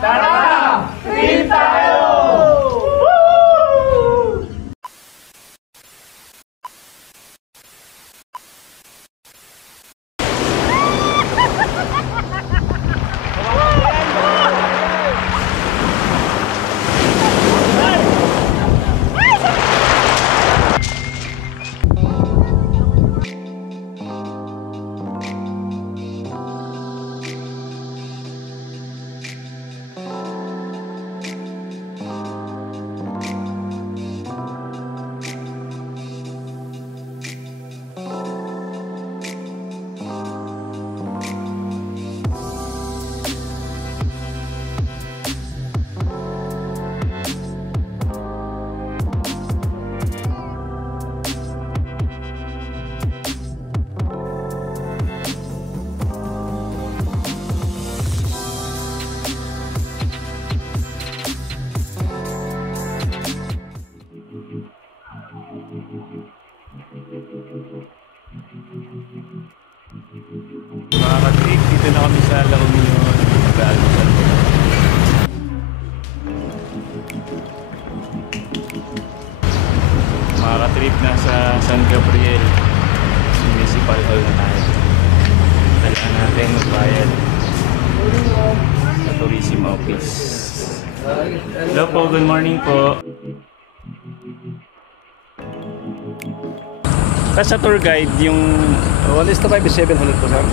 Tara! Trip tayo! Mga ka-trip, dito na kami sa La Union, nag-aalmusal. Mga ka-trip, nasa San Gabriel Municipal Hall na tayo. Kailangan natin magbayad sa tourism office. Hello po, good morning po. Sa tour guide, yung 1:5 is 700 po, sir.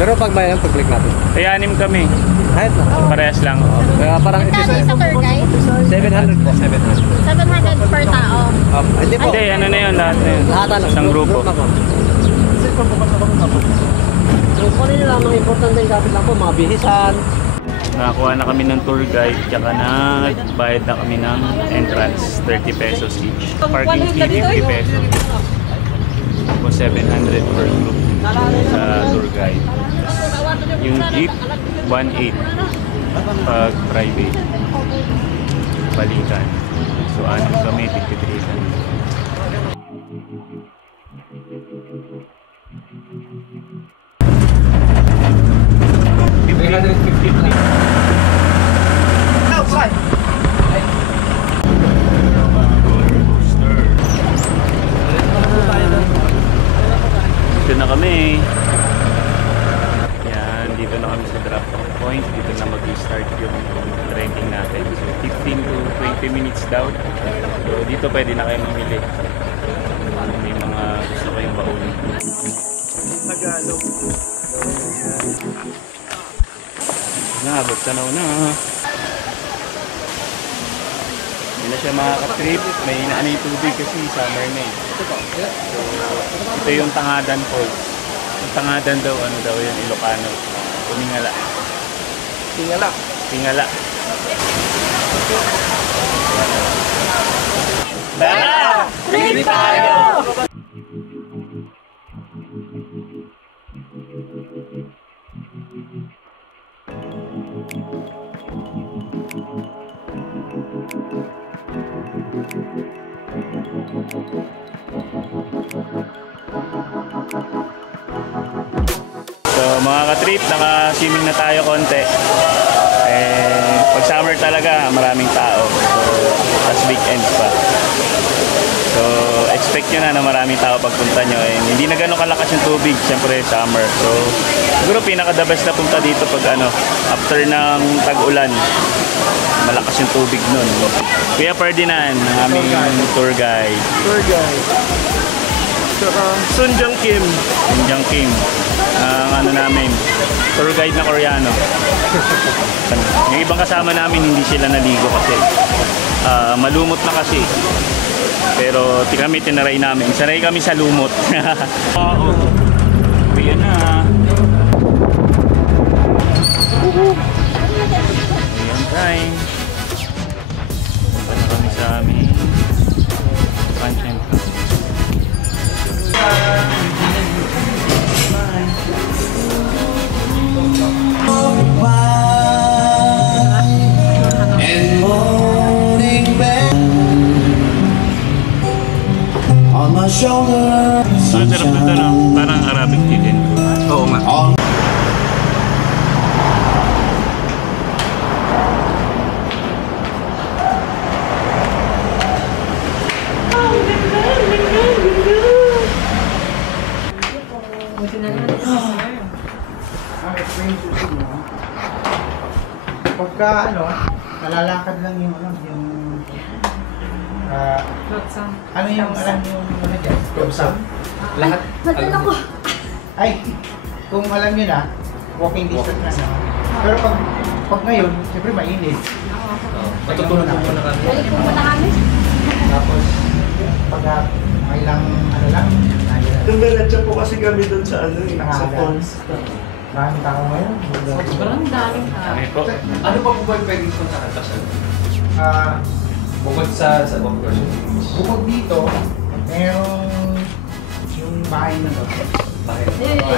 Pero pag bayan, pag-click natin. kaya 6 kami. Kahit na. Parehas lang. Kaya parang Magkano sa tour guide? 700 po. 700 per tao. Hindi po. Hindi, ano na yun, lahat na yun. Lahat lang. Isang grupo. Kung ano nila, mga importante yung kapit lang po, mga bihisan. Nakakuha na kami ng tour guide, tsaka nagbayad na kami ng entrance, 30 pesos each. Parking fee, 50 pesos. Tapos 700 per group sa tour guide. Yung jeep, 1.8 pag private. Balikan. So, anim kami, 53. Dito na kami. Yan, dito na kami sa drop off point. Dito na mag-start yung renting natin. So 15 to 20 minutes daw. So dito pwede na kayo mamili. May mga gusto kayong bauli. Tagalog. Nabot tanaw na. Hindi na siya makaka-trip. May inaano yung tubig kasi summer na eh. So, ito yung Tangadan Falls. Yung Tangadan daw, ano daw yung Ilocano. Tingala. Tingala. Tingala. Tara! Trip tayo! So mga ka-trip, naka-swimming na tayo konti. Pag summer talaga, maraming tao. So, as weekends pa. So, expect nyo na maraming tao pagpunta nyo. Hindi na gano'ng kalakas yung tubig, siyempre summer. So, siguro pinaka-the best na punta dito pag after ng tag-ulan. Malakas yung tubig nun. Kuya Ferdinand, ang aming tour guide. Tour guide. Saka Sunjang Kim. Sunjang Kim. Ang namin, tour guide na Koreano. Yung ibang kasama namin, hindi sila naligo kasi. Malumot na kasi. Pero kami tinaray namin. Sanay kami sa lumot. Oo. Ayan na. Ayan time. Punta na kami sa aming punch and punch. Ang sarap na ito, no? Parang Arabic chicken. Oo nga. Pagka ano, nalalakad lang yung ano, yung ano yung alam yung ano dyan? Flotsam? Lahat. Madala ko. Ay, kung alam nyo na, walking distance na naman. Pero pag ngayon, siyempre mainit. Matutulog mo muna kami. Balik po muna kami. Tapos, pag ilang ano lang, Dumiretso po kasi kami doon sa ano eh, sa falls. maraming tao ngayon. Sobrang daming tao. Ano pa po ba yung pwedeng sa nakatasan? Bukod sa operation. Bukod dito, merong yung bahay na to. Ay, sa dito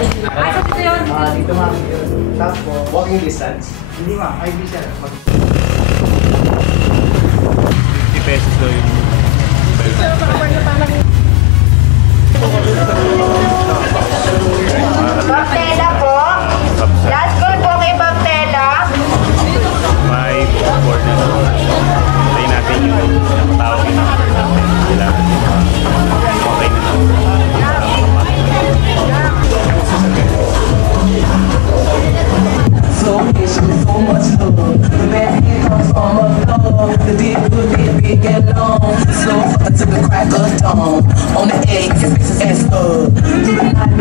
yun. Dito ma'am yun. Tapos, Walking distance? hindi ma'am, ay di siya. 50 pesos daw yung Baptela po. Last call po kay Baptela. 5, 4 na lang. Tayo natin yung napatawag na sila. Okay na lang. So patient, so much love. The bad hand comes from above. The dick will get big and long. Slow to the crack of dawn. On the egg, your face is as up. Through the night.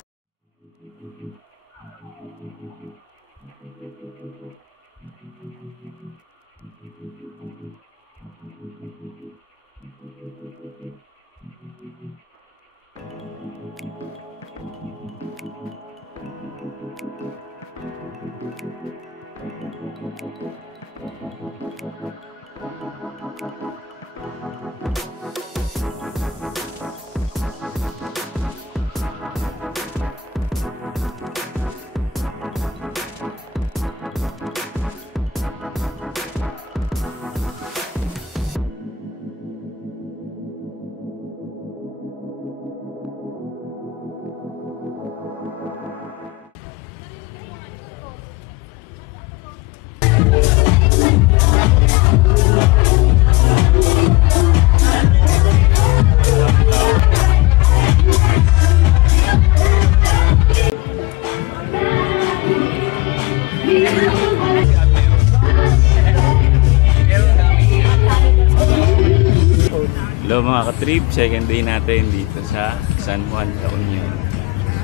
Hello mga ka-trip, second day natin dito sa San Juan, La Union.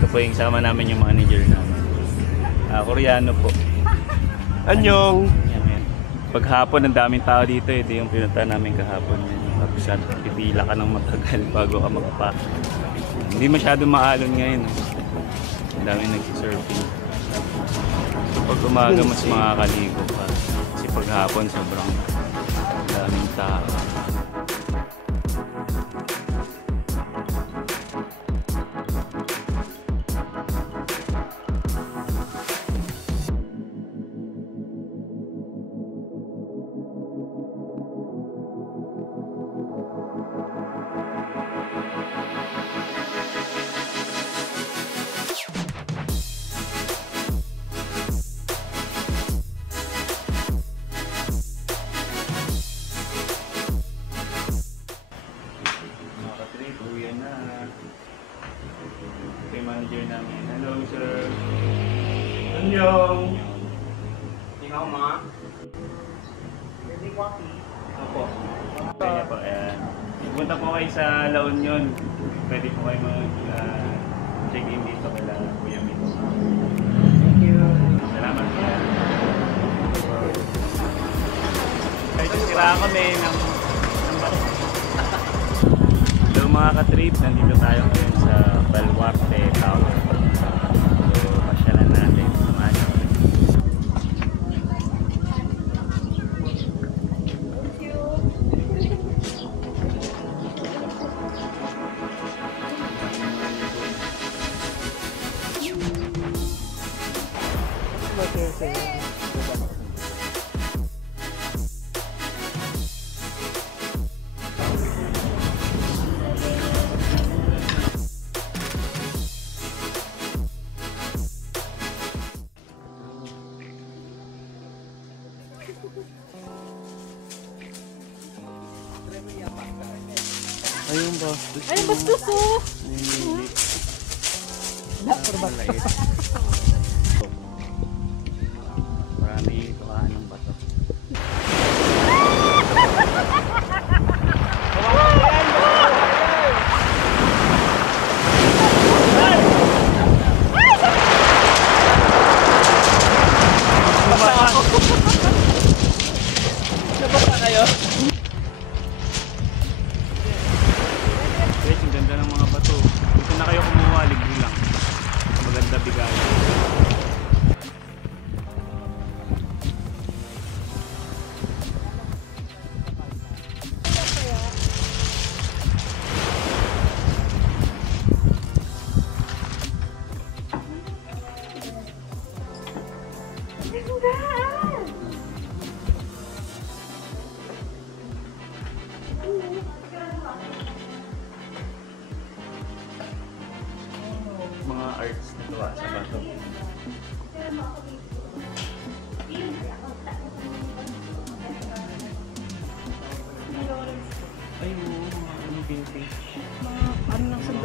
Ito po yung sama namin yung manager namin. Koreano po. Anyong. Yan. Paghapon, ang daming tao dito. Ito yung pinunta namin kahapon. Tapos at pipila ka ng matagal bago ka makapa. Hindi masyadong maalon ngayon. Ang daming nagsisurfing. Pag umaga, mas makakaligo pa. Kasi paghapon, sobrang daming tao. Manager namin. Hello, sir. Anyong. Ikaw mga? Opo. Kaya po, ayan. Punta po kayo sa La Union. Pwede po kayo mag-check-in dito kala Kuya Mito. Thank you. Salamat po. Kahit siraan kami ng Hello mga ka-trip, nandito tayo ngayon sa Baluarte Tower. So, pasyalan natin. Samahan niyo kami. Ayun ba? Ay, bastos oh!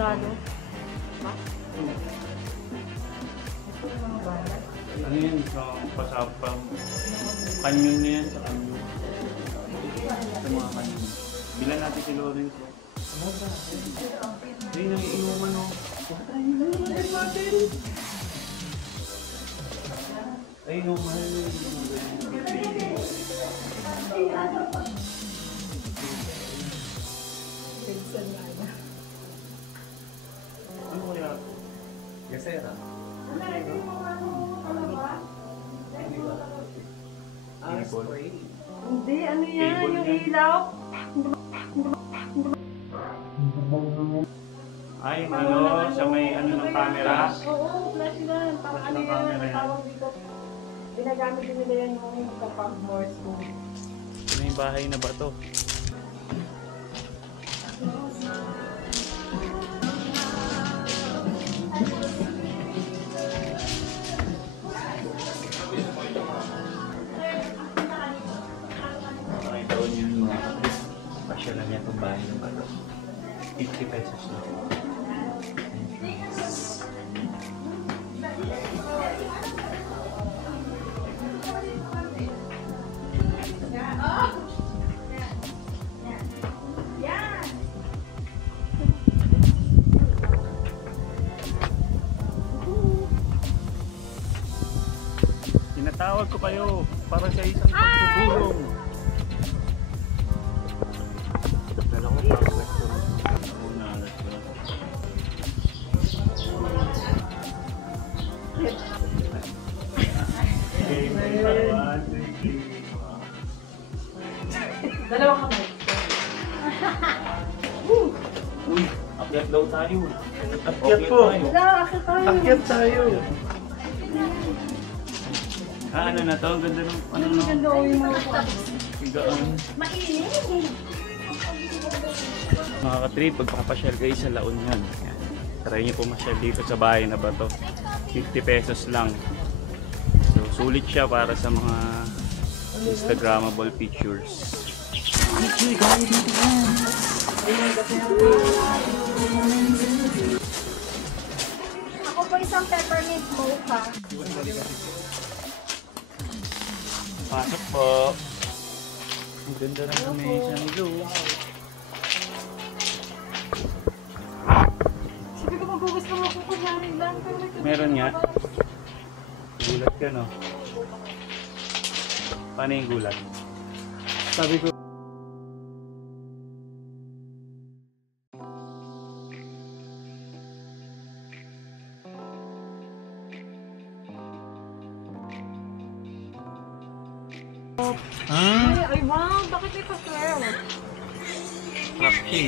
Sigurado. Ano yan? Sa pasapang kanyon na yan, sa kanyon. Sa mga kanyon. Bilan natin si Lorenzo. Ay, nangiinuman o. Ay, no, mahal na yun. Ano kaya? Gasera. Hindi, ano yan? Yung ilaw? Ay, ano, sa may ano ng camera. Oo, flash yan. Parang ano camera yan, yan. tawag dito. Ginagamit din nila yan yung kapag Morse code. May bahay na ba to? Nakita ko niyo yung mga kapatid. Pasyalan niya itong bahay ng bato. 50 pesos na. Tinatawag ko kayo para sa isang pagtutulong. Dala ko para sa restaurant. Una, restaurant. Dalawa kamay. Uy, akyat daw tayo. Akyat po. Akyat tayo. Ah, ano na to? Ang ganda ng ano no? Ganda o yung mga Higaan. Mga ka-trip, pagpapasyal kayo sa La Union. Yan. Try nyo pumasyal dito sa bahay na ba to. 50 pesos lang. So, sulit siya para sa mga Instagrammable pictures. Ako po isang peppermint mocha. Pasok po. Ang ganda ng kamesa ni Lou. Sabi ko magugas ka ako kunyarin lang. Meron nga. Gulat ka, no? Paano yung gulat? Sabi ko, Ay, wow! Bakit may paswell? Crafty.